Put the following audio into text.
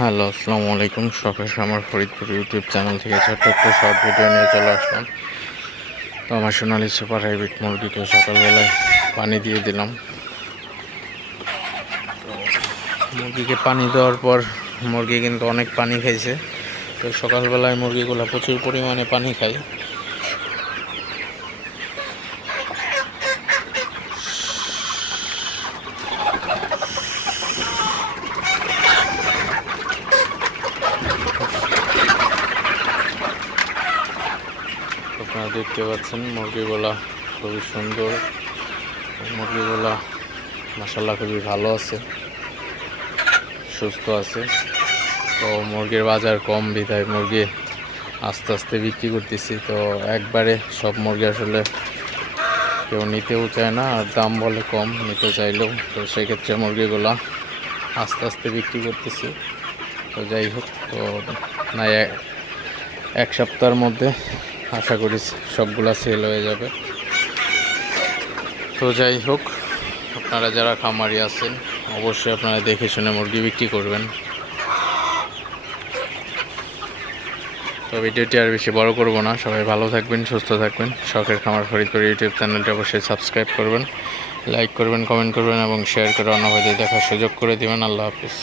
Hello, আসসালামু আলাইকুম। সকাল আমার ফরিদপুর ইউটিউব চ্যানেল থেকে ছোট্ট একটা শর্ট ভিডিও নিয়ে চলে আসলাম। তো আমার সোনালি সুপার হাইব্রিড মুরগিকে সকালবেলায় পানি দিয়ে দিলাম। মুরগিকে পানি দেওয়ার পর মুরগি কিন্তু অনেক পানি খাইছে। তো সকালবেলায় মুরগিগুলো প্রচুর পরিমাণে পানি খায়। আপনারা দেখতে পাচ্ছেন, মুরগিগুলা খুবই সুন্দর। মুরগিগুলা মাসাল্লাহ খুবই ভালো আছে, সুস্থ আছে। তো মুরগির বাজার কম, বিধায় মুরগি আস্তে আস্তে বিক্রি করতেছি। তো একবারে সব মুরগি আসলে কেউ নিতেও চায় না, আর দাম বলে কম, নিতে চাইলেও। তো সেক্ষেত্রে মুরগিগুলা আস্তে আস্তে বিক্রি করতেছি। তো যাই হোক, তো না এক সপ্তাহের মধ্যে আশা করি সবগুলা সেল হয়ে যাবে। তো যাই হোক, আপনারা যারা খামারি আছেন, অবশ্যই আপনারা দেখে শুনে মুরগি বিক্রি করবেন। তো ভিডিওটি আর বেশি বড় করব না, সবাই ভালো থাকবেন, সুস্থ থাকবেন। শখের খামার ফরিদপুর ইউটিউব চ্যানেলটি অবশ্যই সাবস্ক্রাইব করবেন, লাইক করবেন, কমেন্ট করবেন এবং শেয়ার করে অন্য ভাইদের দেখার সুযোগ করে দেবেন। আল্লাহ হাফিজ।